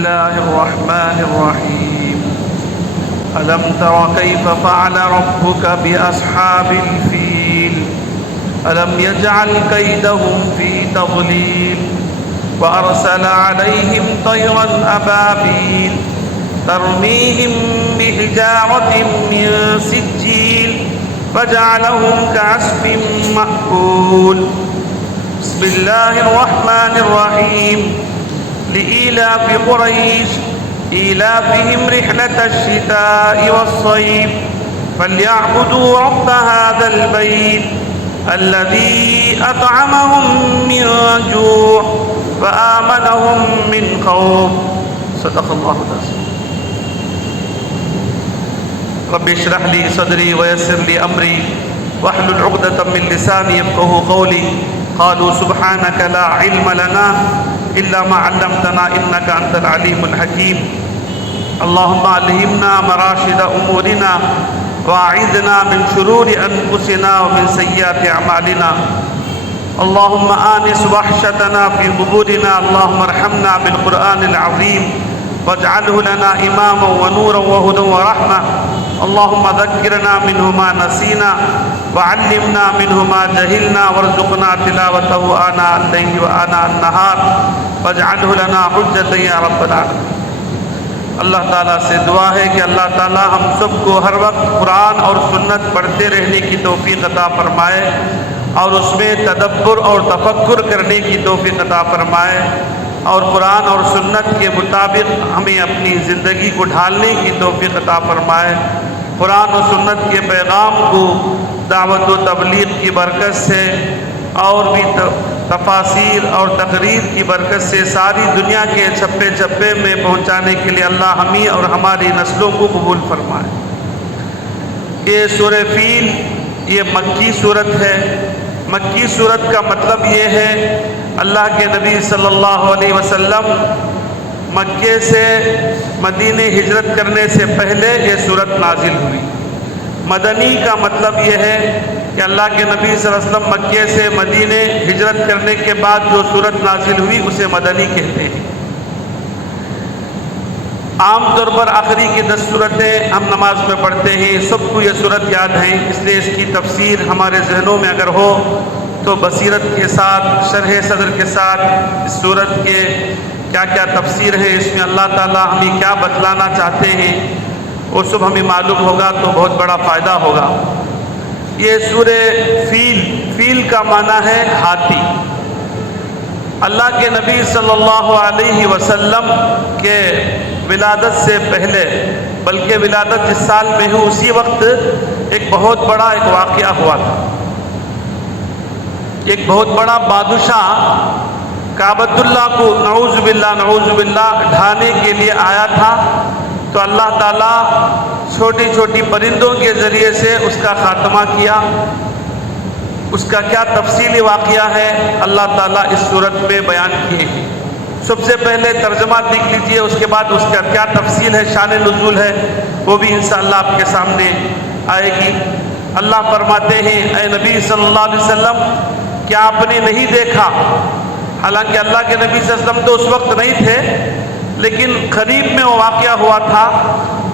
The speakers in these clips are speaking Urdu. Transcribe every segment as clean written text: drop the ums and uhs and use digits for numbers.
الله الرحمن الرحيم ألم تر كيف فعل ربك بأصحاب الفيل ألم يجعل كيدهم في تضليل وأرسل عليهم طيرا أبابيل ترميهم بحجارة من سجيل فجعلهم كعصف مأكول بسم الله الرحمن الرحيم لإيلاف قريش إيلافهم رحلة الشتاء والصيف فليعبدوا رب هذا البيت الذي أطعمهم من جوع وآمنهم من خوف صدق الله العظيم رب اشرح لي صدري ويسر لي أمري واحلل عقدة من لساني يفقهوا قولي قالوا سبحانك لا علم لنا إلا ما علمتنا إنك أنت العليم الحكيم اللهم علمنا مراشد أمورنا واعذنا من شرور أنفسنا ومن سيئات أعمالنا اللهم آنس وحشتنا في قبورنا اللهم ارحمنا بالقرآن العظيم واجعله لنا إماما ونورا وهدى ورحمة اللهم ذكرنا منه ما نسينا وعلمنا منه ما جهلنا وارزقنا تلاوته آناء الليل وآناء النهار واجعله لنا حجة يا رب العالمين۔ اللہ تعالیٰ سے دعا ہے کہ اللہ تعالیٰ ہم سب کو ہر وقت قرآن اور سنت پڑھتے رہنے کی توفیق عطا فرمائے اور اس میں تدبر اور تفکر کرنے کی توفیق عطا فرمائے اور قرآن اور سنت کے مطابق ہمیں اپنی زندگی کو ڈھالنے کی توفیق عطا فرمائے۔ قرآن و سنت کے پیغام کو دعوت و تبلیغ کی برکت سے اور بھی تفاسیر اور تقریر کی برکت سے ساری دنیا کے چھپے چھپے میں پہنچانے کے لیے اللہ ہمیں اور ہماری نسلوں کو قبول فرمائے۔ یہ سورہ فیل یہ مکی صورت ہے۔ مکی صورت کا مطلب یہ ہے اللہ کے نبی صلی اللہ علیہ وسلم مکے سے مدینے ہجرت کرنے سے پہلے یہ صورت نازل ہوئی۔ مدنی کا مطلب یہ ہے کہ اللہ کے نبی صلی اللہ علیہ وسلم مکے سے مدینے ہجرت کرنے کے بعد جو صورت نازل ہوئی اسے مدنی کہتے ہیں۔ عام طور پر آخری کی 10 صورتیں ہم نماز میں پڑھتے ہیں، سب کو یہ صورت یاد ہیں، اس لیے اس کی تفسیر ہمارے ذہنوں میں اگر ہو تو بصیرت کے ساتھ شرح صدر کے ساتھ اس صورت کے کیا کیا تفسیر ہے، اس میں اللہ تعالیٰ ہمیں کیا بتلانا چاہتے ہیں وہ سب ہمیں معلوم ہوگا تو بہت بڑا فائدہ ہوگا۔ یہ سورہ فیل کا معنی ہے ہاتھی۔ اللہ کے نبی صلی اللہ علیہ وسلم کے ولادت سے پہلے بلکہ ولادت جس سال میں ہو اسی وقت ایک بہت بڑا واقعہ ہوا تھا۔ ایک بہت بڑا بادشاہ کعبۃ اللہ کو نعوذ باللہ ڈھانے کے لیے آیا تھا، تو اللہ تعالیٰ چھوٹی چھوٹی پرندوں کے ذریعے سے اس کا خاتمہ کیا۔ اس کا کیا تفصیلی واقعہ ہے اللہ تعالیٰ اس صورت میں بیان کیے ہیں۔ سب سے پہلے ترجمہ دیکھ لیجئے، اس کے بعد اس کا کیا تفصیل ہے، شان نزول ہے، وہ بھی انشاءاللہ آپ کے سامنے آئے گی۔ اللہ فرماتے ہیں اے نبی صلی اللہ علیہ وسلم کیا آپ نے نہیں دیکھا، حالانکہ اللہ کے نبی صلی اللہ علیہ وسلم تو اس وقت نہیں تھے لیکن قریب میں وہ واقعہ ہوا تھا،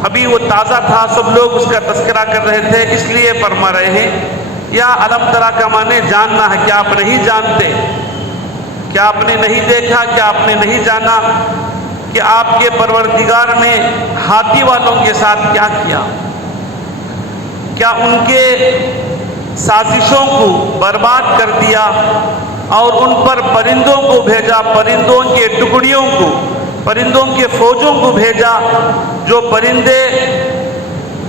ابھی وہ تازہ تھا، سب لوگ اس کا تذکرہ کر رہے تھے، اس لیے فرما رہے ہیں یا علم ترا کا معنی جاننا ہے، کیا آپ نہیں جانتے، کیا آپ نے نہیں دیکھا، کیا آپ نے نہیں جانا کہ آپ کے پروردگار نے ہاتھی والوں کے ساتھ کیا کیا، کیا ان کے سازشوں کو برباد کر دیا اور ان پر پرندوں کو بھیجا، پرندوں کے ٹکڑیوں کو، پرندوں کے فوجوں کو بھیجا، جو پرندے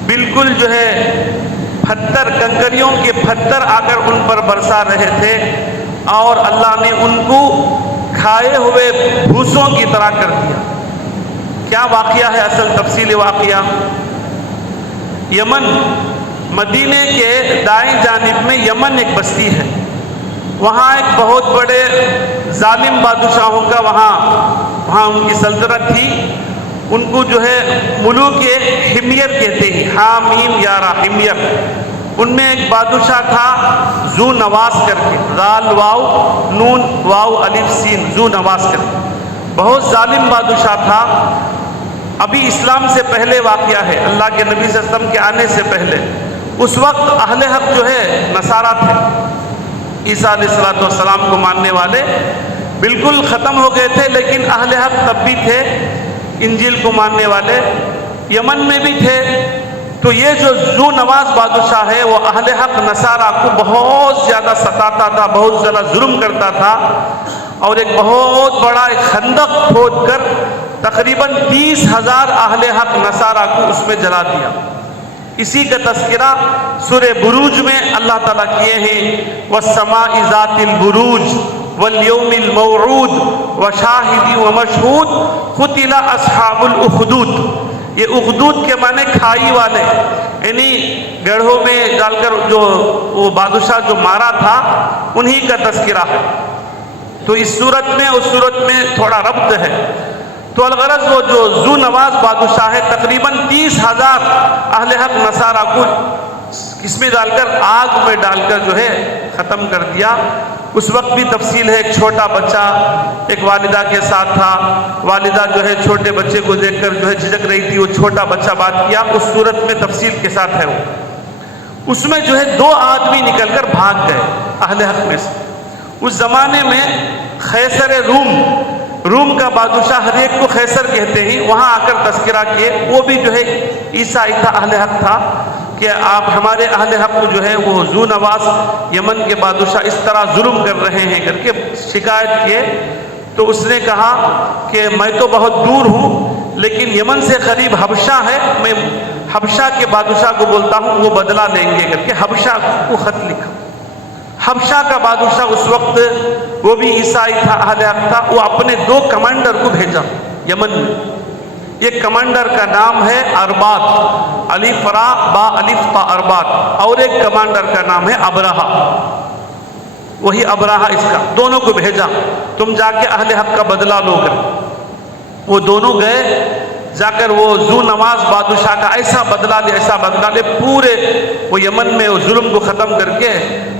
بالکل جو ہے پتھر کنکریوں کے پتھر آ کر ان پر برسا رہے تھے اور اللہ نے ان کو کھائے ہوئے بھوسوں کی طرح کر دیا۔ کیا واقعہ ہے اصل تفصیلی واقعہ؟ یمن، مدینے کے دائیں جانب میں یمن ایک بستی ہے، وہاں ایک بہت بڑے ظالم بادشاہوں کا وہاں ان کی سلطنت تھی۔ ان کو جو ہے ملوک حمیر کہتے ہیں، حامیم یارا حمیر۔ ان میں ایک بادشاہ تھا ذو نواس کر کے، ذال واو نون واو الف سین، ذو نواس کر کے۔ بہت ظالم بادشاہ تھا. ابھی اسلام سے پہلے واقعہ ہے، اللہ کے نبی صلی اللہ علیہ وسلم کے آنے سے پہلے. اس وقت اہل حق جو ہے نصارہ تھے، عیسیٰ علیہ السلام کو ماننے والے بالکل ختم ہو گئے تھے، لیکن اہل حق تب بھی تھے، انجیل کو ماننے والے یمن میں بھی تھے. تو یہ جو ذو نواز بادشاہ ہے وہ اہل حق نصارہ کو بہت زیادہ ستاتا تھا، بہت زیادہ ظلم کرتا تھا، اور ایک بہت بڑا ایک خندق کھود کر تقریباً 30,000 اہل حق نصارہ کو اس میں جلا دیا. اسی کا تذکرہ سورہ بروج میں اللہ تعالیٰ کیے ہیں، وَالسَّمَاءِ ذَاتِ الْبُرُوجِ وَالْيَوْمِ الْمَوْعُودِ وَشَاهِدٍ وَمَشْهُودٍ قُتِلَ أَصْحَابُ الْأُخْدُودِ. یہ اخدود کے معنی کھائی والے، یعنی گڑھوں میں ڈال کر جو وہ بادشاہ جو مارا تھا انہی کا تذکرہ ہے. تو اس صورت میں اس صورت میں تھوڑا ربط ہے. تو الغرض وہ جو ذو نواز بادشاہ ہے تقریباً 30,000 اہل حق نصارہ کو اس میں ڈال کر آگ میں ڈال کر جو ہے ختم کر دیا. اس وقت بھی تفصیل ہے، ایک چھوٹا بچہ ایک والدہ کے ساتھ تھا، والدہ جو ہے چھوٹے بچے کو دیکھ کر جو ہے جھجک رہی تھی، وہ چھوٹا بچہ بات کیا. اس صورت میں تفصیل کے ساتھ ہے وہ. اس میں جو ہے 2 آدمی نکل کر بھاگ گئے اہل حق میں سے. اس زمانے میں قیصر روم کا بادشاہ ہر ایک کو قیصر کہتے ہیں، وہاں آ کر تذکرہ کیے. وہ بھی جو ہے عیسائی تھا، اہل حق تھا کہ آپ ہمارے اہل حق کو جو ہے وہ ذو نواز یمن کے بادشاہ اس طرح ظلم کر رہے ہیں کر کے شکایت کیے. تو اس نے کہا کہ میں تو بہت دور ہوں، لیکن یمن سے قریب حبشہ ہے، میں حبشہ کے بادشاہ کو بولتا ہوں، وہ بدلہ لیں گے کر کے حبشہ کو خط لکھا. حبشہ کا بادشاہ اس وقت وہ بھی عیسائی تھا، اہل حق تھا. وہ اپنے 2 کمانڈر کو بھیجا یمن میں. ایک کمانڈر کا نام ہے اربات، الف را با الف تا اربات، اور ایک کمانڈر کا نام ہے ابرہہ، وہی ابرہہ اس کا. دونوں کو بھیجا، تم جا کے اہل حق کا بدلہ لو کر. وہ دونوں گئے، جا کر وہ ذو نواز بادشاہ کا ایسا بدلہ لے پورے وہ یمن میں وہ ظلم کو ختم کر کے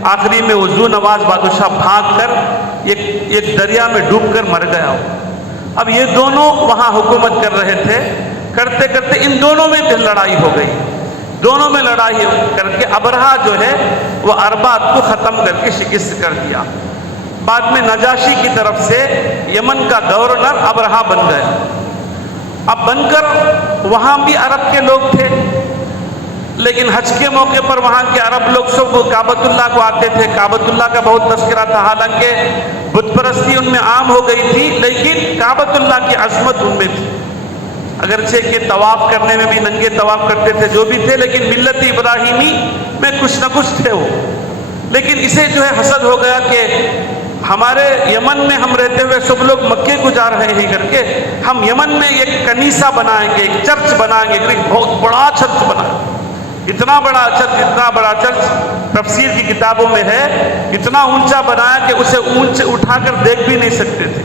آخری میں وہ ذو نواز بادشاہ بھاگ کر ایک دریا میں ڈوب کر مر گیا. اب یہ دونوں وہاں حکومت کر رہے تھے، کرتے کرتے ان دونوں میں پھر لڑائی ہو گئی. دونوں میں لڑائی کر کے ابرہہ جو ہے وہ اربات کو ختم کر کے شکست کر دیا. بعد میں نجاشی کی طرف سے یمن کا گورنر ابرہہ بن گئے. اب بن کر وہاں بھی عرب کے لوگ تھے، لیکن حج کے موقع پر وہاں کے عرب لوگ سب کعبۃ اللہ کو آتے تھے. کعبۃ اللہ کا بہت تذکرہ تھا، حالانکہ بت پرستی ان میں عام ہو گئی تھی، لیکن کعبۃ اللہ کی عظمت ان میں تھی. اگرچہ کہ طواف کرنے میں بھی ننگے طواف کرتے تھے، جو بھی تھے، لیکن ملت ابراہیمی میں کچھ نہ کچھ تھے وہ. لیکن اسے جو ہے حسد ہو گیا کہ ہمارے یمن میں ہم رہتے ہوئے سب لوگ مکے کو جا رہے ہیں کر کے ہم یمن میں ایک کنیسہ بنائیں گے، ایک چرچ بنائیں گے، ایک بہت بڑا چرچ بنائیں گے. اتنا بڑا چرچ تفسیر کی کتابوں میں ہے، اتنا اونچا بنایا کہ اسے اونچے اٹھا کر دیکھ بھی نہیں سکتے تھے.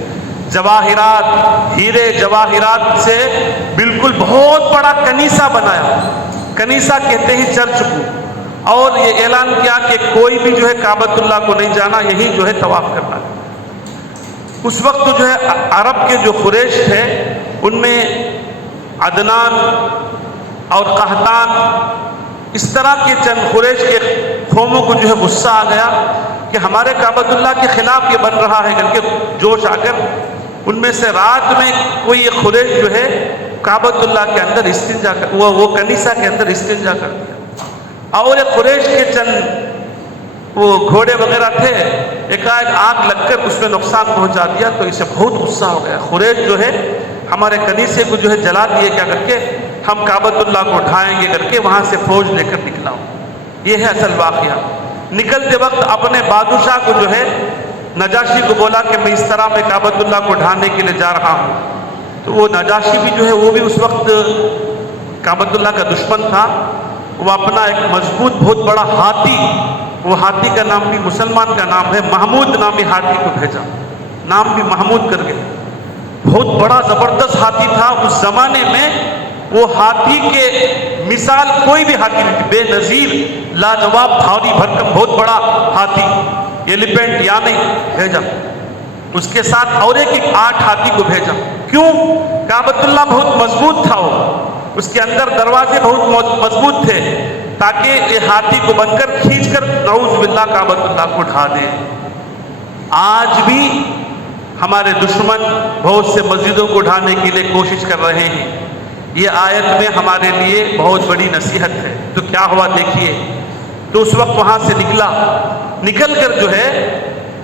جواہرات، ہیرے جواہرات سے بالکل بہت بڑا کنیسہ بنایا. کنیسہ کہتے ہیں چرچ کو. اور یہ اعلان کیا کہ کوئی بھی جو ہے کعبۃ اللہ کو نہیں جانا، یہی جو ہے طواف کرنا. اس وقت جو ہے عرب کے جو قریش تھے ان میں عدنان اور قحطان اس طرح کے چند قریش کے قوموں کو جو ہے غصہ آ گیا کہ ہمارے کعبۃ اللہ کے خلاف یہ بن رہا ہے کر کے جوش آ کر ان میں سے رات میں کوئی قریش جو ہے کعبۃ اللہ کے اندر استنجا کر وہ کنیسہ کے اندر استنجا کر دیا. اور ایک قریش کے چند وہ گھوڑے وغیرہ تھے، ایک آگ لگ کر اس میں نقصان پہنچا دیا. تو اسے بہت غصہ ہو گیا. قریش جو ہے ہمارے کنیسے کو جو ہے جلا دیے کیا کر کے، ہم کعبۃ اللہ کو اٹھائیں گے کر کے وہاں سے فوج لے کر نکلا. یہ ہے اصل واقعہ. نکلتے وقت اپنے بادشاہ کو جو ہے نجاشی کو بولا کہ میں اس طرح میں کعبۃ اللہ کو ڈھانے کے لیے جا رہا ہوں. تو وہ نجاشی بھی جو ہے وہ بھی اس وقت کعبۃ اللہ کا دشمن تھا. وہ اپنا ایک مضبوط بہت بڑا ہاتھی، وہ ہاتھی کا نام بھی مسلمان کا نام ہے، محمود نامی ہاتھی کو بھیجا. نام بھی محمود کر کے. بہت بڑا زبردست ہاتھی تھا اس زمانے میں. وہ ہاتھی کے مثال کوئی بھی ہاتھی نہیں تھی، بے نظیر لاجواب بھاری بھرکم بہت بڑا ہاتھی، ایلیفینٹ یا نہیں بھیجا. اس کے ساتھ اور ایک 8 ہاتھی کو بھیجا. کیوں؟ کعبۃ اللہ بہت مضبوط تھا، وہ اس کے اندر دروازے بہت مضبوط تھے، تاکہ یہ ہاتھی کو بن کر کھینچ کر نعوذ باللہ کعبۃ اللہ کو ڈھا دے. آج بھی ہمارے دشمن بہت سے مسجدوں کو ڈھانے کے لیے کوشش کر رہے ہیں. یہ آیت میں ہمارے لیے بہت بڑی نصیحت ہے. تو کیا ہوا دیکھیے. تو اس وقت وہاں سے نکل کر جو ہے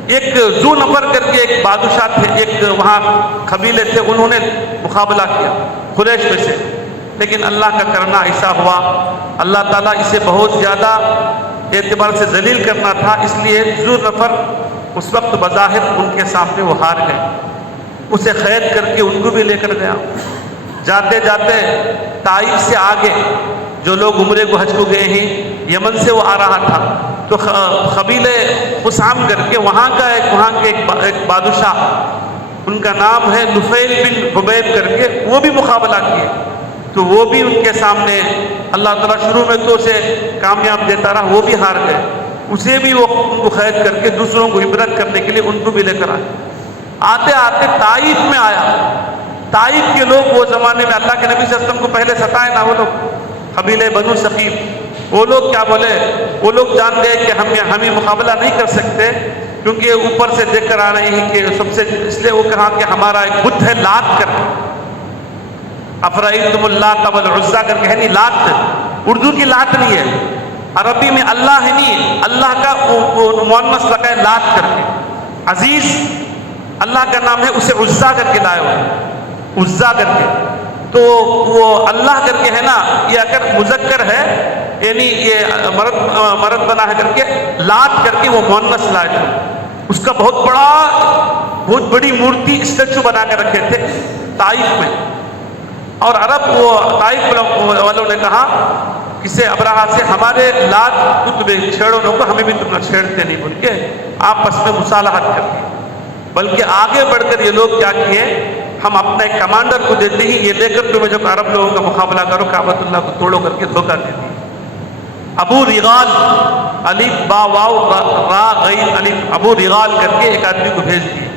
ایک ذو نفر کر کے ایک بادشاہ تھے، ایک وہاں قبیلے تھے، انہوں نے مقابلہ کیا قریش میں سے. لیکن اللہ کا کرنا ایسا ہوا، اللہ تعالیٰ اسے بہت زیادہ اعتبار سے ذلیل کرنا تھا، اس لیے ذو نفر اس وقت بظاہر ان کے سامنے وہ ہار گئے. اسے قید کر کے ان کو بھی لے کر گیا. جاتے جاتے طائف سے آگے جو لوگ عمرے کو حج کو گئے ہیں، یمن سے وہ آ رہا تھا، تو قبیلے خثعم کر کے وہاں کے ایک بادشاہ، ان کا نام ہے نفیل بن حبیب کر کے، وہ بھی مقابلہ کیے. تو وہ بھی ان کے سامنے اللہ تعالیٰ شروع میں تو اسے کامیاب دیتا رہا، وہ بھی ہار گئے. اسے بھی وہ ان کو قید کر کے دوسروں کو عبرت کرنے کے لیے ان کو بھی لے کر آئے. آتے آتے طائف میں آیا. طائف کے لوگ وہ زمانے میں اللہ کے نبی صلی اللہ علیہ وسلم کو پہلے ستائے نہ، وہ لوگ قبیلے بنو ثقیف، وہ لوگ کیا بولے، وہ لوگ جان گئے کہ ہمیں مقابلہ نہیں کر سکتے، کیونکہ اوپر سے دیکھ کر آ رہے ہیں کہ سب سے، اس لیے وہ کہا کہ ہمارا ایک بت ہے لات کر کے، افرائیتم اللات والعزیٰ کر کے ہے نہیں، لات اردو کی لات نہیں ہے، عربی میں اللہ ہے نہیں، اللہ کا مؤنث لگا ہے لات کر کے. عزیز اللہ کا نام ہے، اسے عزیٰ کر کے لائے ہوئے، عزیٰ کر کے. تو وہ اللہ کر کے ہے نا، یہ اگر مذکر ہے یعنی یہ مرد بنا ہے کر کے، لات کر کے وہ مؤنث لائے تھے. اس کا بہت بڑی مورتی اسٹیچو بنا کے رکھے تھے طائف میں. اور عرب وہ طائف والوں نے کہا کسے ابرہا سے، ہمارے لات کو تمہیں چھیڑو نہ کو، ہمیں بھی تم نہ چھیڑتے نہیں بول کے آپس میں مصالحت کر دی. بلکہ آگے بڑھ کر یہ لوگ کیا کیے، ہم اپنا ایک کمانڈر کو دیتے ہی، یہ لے کر تمہیں جو عرب لوگوں کا مقابلہ کرو، کعبۃ اللہ کو توڑو کر کے دھوکہ دیتی. ابو رغال، الف با واو را غین الف، ابو رغال کر کے ایک آدمی کو بھیج دیے.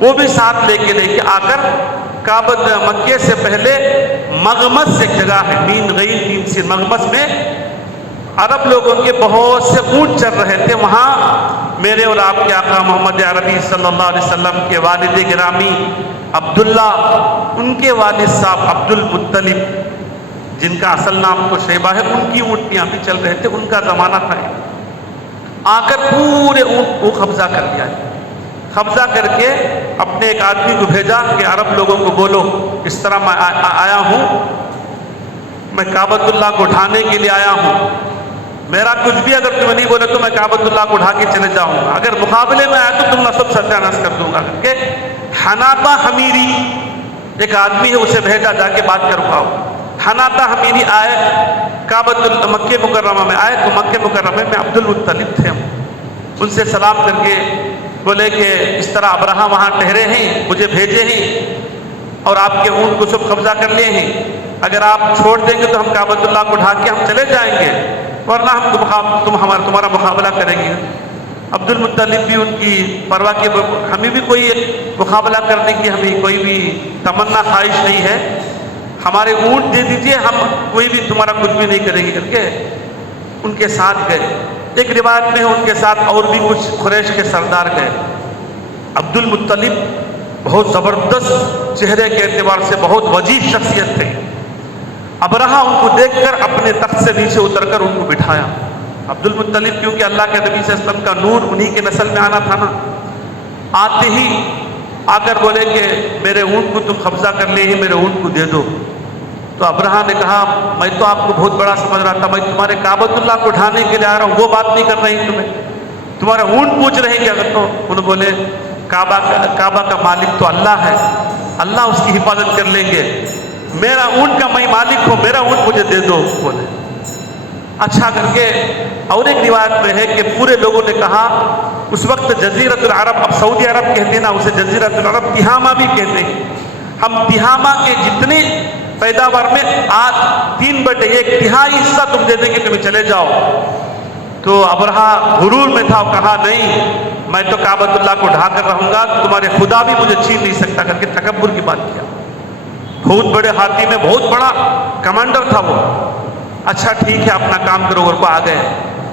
وہ بھی ساتھ لے کے آ کر کعبۃ مکے سے پہلے مغمس ایک جگہ ہے، مین غین مین سے، مغمس میں عرب لوگوں کے بہت سے اونٹ چل رہے تھے. وہاں میرے اور آپ کے آقا محمد عربی صلی اللہ علیہ وسلم کے والد گرامی عبداللہ، ان کے والد صاحب عبد المطلب، جن کا اصل نام تو شیبہ ہے، ان کی اونٹیاں بھی چل رہے تھے، ان کا زمانہ تھا. آ کر پورے اونٹ کو قبضہ کر لیا ہے. قبضہ کر کے اپنے ایک آدمی کو بھیجا کہ عرب لوگوں کو بولو اس طرح میں آیا ہوں، میں کعبۃ اللہ کو اٹھانے کے لیے آیا ہوں، میرا کچھ بھی اگر تمہیں نہیں بولے تو میں کعبۃ اللہ کو اٹھا کے چلے جاؤں گا، اگر مقابلے میں آیا تو تم سب ستیاناش کر دوں گا. کہ حناطہ حمیری ایک آدمی ہے، اسے بھیجا جا کے بات کر پاؤ. حناطہ حمیری آئے، کعبۃ مکہ مکرمہ میں آئے، تو مکہ مکرمہ میں عبد المطلب تھے. ان سے سلام کر کے بولے کہ اس طرح ابرہا وہاں ٹھہرے ہیں، مجھے بھیجے ہیں اور آپ کے اونٹ کو سب قبضہ کر لیے ہیں، اگر آپ چھوڑ دیں گے تو ہم کعبۃ اللہ کو اٹھا کے ہم چلے جائیں گے، ورنہ ہم تمہارا مقابلہ کریں گے. عبد المطلب بھی ان کی پرواہ کی، ہمیں بھی کوئی مقابلہ کرنے کی ہمیں کوئی بھی تمنا خواہش نہیں ہے، ہمارے اونٹ دے دیجئے، ہم کوئی بھی تمہارا کچھ بھی نہیں کریں گے کر کے ان کے ساتھ گئے. ایک روایت میں ان کے ساتھ اور بھی کچھ قریش کے سردار گئے. عبد المطلب بہت زبردست چہرے کے اعتبار سے بہت وجیح شخصیت تھے. ابرہا ان کو دیکھ کر اپنے تخت سے نیچے اتر کر ان کو بٹھایا. عبد المطلب کیونکہ اللہ کے نبی صلی اللہ علیہ وسلم کا نور انہی کے نسل میں آنا تھا نا، آتے ہی آ کر بولے کہ میرے اونٹ کو تم قبضہ کر لے ہی، میرے اونٹ کو دے دو. تو ابرہا نے کہا میں تو آپ کو بہت بڑا سمجھ رہا تھا، میں تمہارے کعبۃ اللہ کو اٹھانے کے لیے آ رہا ہوں، وہ بات نہیں کر رہی تمہیں، تمہارا اونٹ پوچھ رہے ہیں. اگر تو انہوں بولے کعبہ کا مالک تو اللہ ہے، اللہ اس کی حفاظت کر لیں گے، میرا اونٹ کا میں مالک ہوں، میرا اونٹ مجھے دے دو. بولے اچھا کر کے. اور ایک روایت میں ہے کہ پورے لوگوں نے کہا، اس وقت جزیرۃ العرب، اب سعودی عرب کہتے ہیں نا اسے، جزیرۃ العرب تہامہ بھی کہتے ہیں، ہم تہامہ کے جتنے پیداوار میں 3/1 تہائی حصہ تم دے دیں گے، تمہیں چلے جاؤ. تو ابرہا غرور میں تھا، کہا نہیں میں تو کعبۃ اللہ کو ڈھا کر رہوں گا، تمہارے خدا بھی مجھے چھین نہیں سکتا کر کے تکبر کی بات کیا. بہت بڑے ہاتھی میں بہت بڑا کمانڈر تھا وہ. اچھا ٹھیک ہے اپنا کام کرو. اور وہ آ گئے.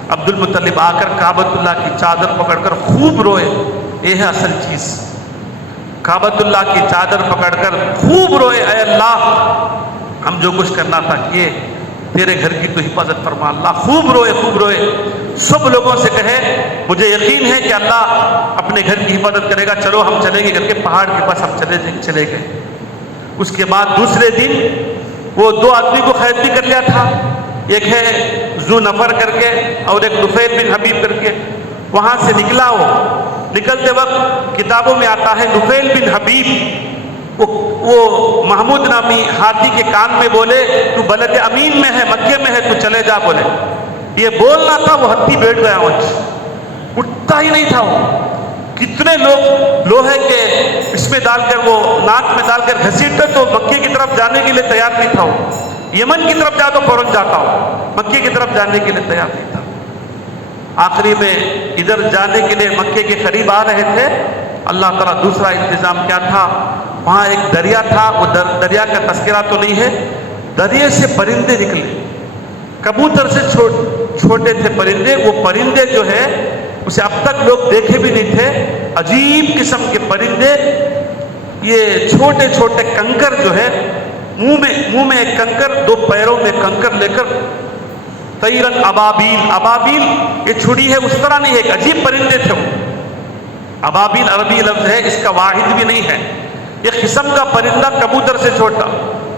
عبد المطلب آ کر کعبۃ اللہ کی چادر پکڑ کر خوب روئے. یہ ہے اصل چیز. کعبۃ اللہ کی چادر پکڑ کر خوب روئے، اے اللہ ہم جو کچھ کرنا تھا کیے، تیرے گھر کی تو حفاظت فرما اللہ. خوب روئے خوب روئے. سب لوگوں سے کہے مجھے یقین ہے کہ اللہ اپنے گھر کی حفاظت کرے گا، چلو ہم چلیں گے کر کے پہاڑ کے پاس ہم چلے گئے. اس کے بعد دوسرے دن وہ 2 آدمی کو قید بھی کر لیا تھا. ایک ہے ذو نفر کر کے اور ایک نفیل بن حبیب کر کے. وہاں سے نکلا. وہ نکلتے وقت کتابوں میں آتا ہے نفیل بن حبیب وہ محمود نامی ہاتھی کے کان میں بولے تو بلد امین میں ہے، مکے میں ہے، تو چلے جا. بولے یہ بولنا تھا، وہ ہاتھی بیٹھ گیا، اٹھتا ہی نہیں تھا. وہ کتنے لوگ لوہے کے اس میں ڈال کر وہ ناک میں ڈال کر گھسیٹتے تو مکے کی طرف جانے کے لیے تیار نہیں تھا. وہ یمن کی طرف جا تو فوراً جاتا ہو، مکے کی طرف جانے کے لیے تیار نہیں تھا. آخری میں ادھر جانے کے لیے مکے کے قریب آ رہے تھے. اللہ تعالیٰ دوسرا انتظام کیا تھا، وہاں ایک دریا تھا. وہ دریا کا تذکرہ تو نہیں ہے. دریا سے پرندے نکلے، کبوتر سے چھوٹے تھے پرندے. وہ پرندے جو ہے اسے اب تک لوگ دیکھے بھی نہیں تھے. عجیب قسم کے پرندے، یہ چھوٹے چھوٹے کنکر جو ہے، منہ میں ایک کنکر، 2 پیروں میں کنکر لے کر طیرن ابابیل یہ چھڑی ہے اس طرح نہیں ہے، ایک عجیب پرندے تھے وہ. ابابیل عربی لفظ ہے، اس کا واحد بھی نہیں ہے. ایک قسم کا پرندہ کبوتر سے چھوٹا،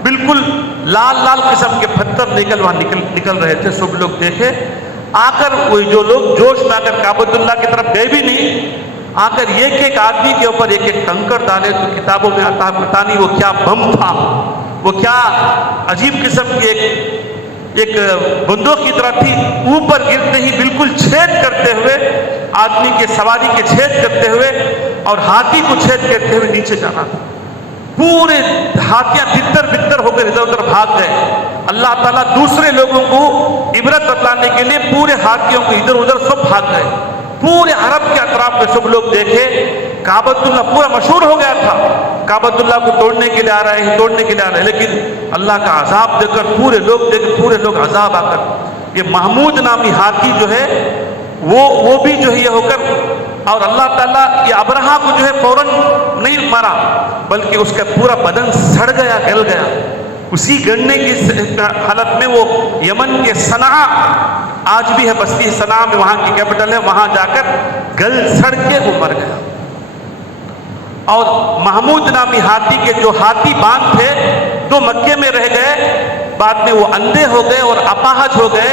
بالکل لال قسم کے پتھر نکل رہے تھے. سب لوگ دیکھے. آ کر وہی جو لوگ جوش میں آ کر کعبۃ اللہ کی طرف گئے بھی نہیں، آ کر ایک آدمی کے اوپر ایک کنکر ڈالے. تو کتابوں میں آتا ہے پتہ نہیں وہ کیا بم تھا، وہ کیا عجیب قسم کی ایک بندوق کی طرح تھی. اوپر گرتے ہی بالکل چھید کرتے ہوئے، آدمی کے سواری کے چھید کرتے ہوئے اور ہاتھی کو چھید کرتے ہوئے نیچے جانا تھا. پورے ہاتھیاں تتر بتر ہو کر ادھر ادھر بھاگ گئے. اللہ تعالیٰ دوسرے لوگوں کو عبرت بتلانے کے لیے پورے ہاتھیوں کو ادھر ادھر سب بھاگ گئے. پورے عرب کے اطراف میں سب لوگ دیکھے. کعبۃ اللہ پورا مشہور ہو گیا تھا، کعبۃ اللہ کو توڑنے کے لیے آ رہے ہیں، لیکن اللہ کا عذاب دے کر پورے لوگ عذاب آ کر یہ محمود نامی ہاتھی جو ہے وہ بھی جو ہے یہ ہو کر، اور اللہ تعالیٰ یہ ابرہا کو جو ہے فوراً نہیں مارا بلکہ اس کا پورا بدن سڑ گیا، گل گیا. اسی گلنے کی حالت میں وہ یمن کے صنعا آج بھی ہے، بستی صنعا میں وہاں کی کیپٹل ہے، وہاں جا کر گل سڑ کے وہ مر گیا. اور محمود نامی ہاتھی کے جو ہاتھی باندھ تھے تو مکے میں رہ گئے. بعد میں وہ اندھے ہو گئے اور اپاہج ہو گئے.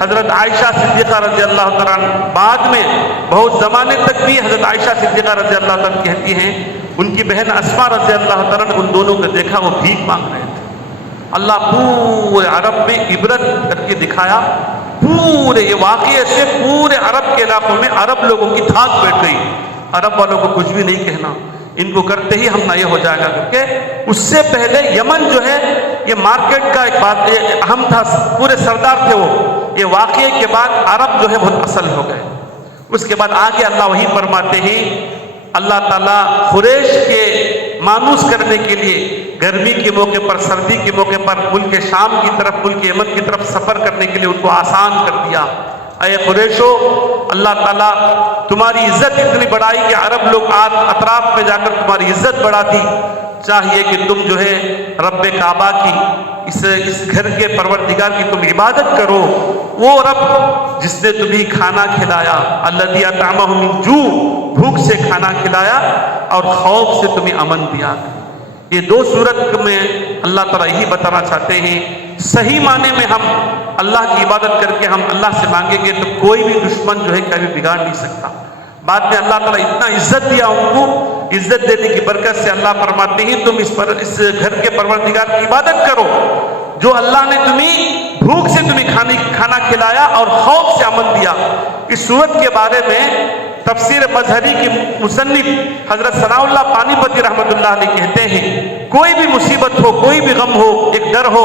حضرت عائشہ صدیقہ رضی اللہ تعالیٰ عنہ بعد میں بہت زمانے تک بھی حضرت عائشہ صدیقہ رضی اللہ تعالیٰ عنہ کہتی ہیں ان کی بہن اسماء رضی اللہ تعالیٰ عنہ ان دونوں کو دیکھا وہ بھیک مانگ رہے تھے. اللہ پورے عرب میں عبرت کر کے دکھایا. پورے یہ واقعے سے پورے عرب کے علاقوں میں عرب لوگوں کی دھاک بیٹھ گئی. عرب والوں کو کچھ بھی نہیں کہنا، ان کو کرتے ہی ہم نہ یہ ہو جائے گا. کیونکہ اس سے پہلے یمن جو ہے یہ مارکیٹ کا ایک بات اہم تھا، پورے سردار تھے وہ. یہ واقعے کے بعد عرب جو ہے بہت اصل ہو گئے. اس کے بعد آگے اللہ وہی فرماتے ہیں، اللہ تعالیٰ قریش کے مانوس کرنے کے لیے گرمی کے موقع پر، سردی کے موقع پر ملک شام کی طرف، ملک یمن کی طرف سفر کرنے کے لیے ان کو آسان کر دیا. اے قریشو، اللہ تعالیٰ تمہاری عزت اتنی بڑھائی کہ عرب لوگ اطراف میں جا کر تمہاری عزت بڑھا دی. چاہیے کہ تم جو ہے رب کعبہ کی، اس گھر کے پروردگار کی تم عبادت کرو. وہ رب جس نے تمہیں کھانا کھلایا، الذی اطعمہم من جوع، بھوک سے کھانا کھلایا اور خوف سے تمہیں امن دیا. یہ 2 صورت میں اللہ تعالیٰ یہی بتانا چاہتے ہیں صحیح معنی میں ہم اللہ کی عبادت کر کے ہم اللہ سے مانگیں گے تو کوئی بھی دشمن جو ہے کبھی بگاڑ نہیں سکتا. بعد میں اللہ تعالیٰ اتنا عزت دیا ان کو، عزت دینے کی برکت سے اللہ فرماتے ہیں تم اس گھر کے پروردگار کی عبادت کرو جو اللہ نے تمہیں بھوک سے تمہیں کھانا کھلایا اور خوف سے امن دیا. اس صورت کے بارے میں تفسیر مظہری کی مصنف حضرت ثناء اللہ پانی پتی رحمۃ اللہ علیہ کہتے ہیں کوئی بھی مصیبت ہو، کوئی بھی غم ہو، ایک ڈر ہو،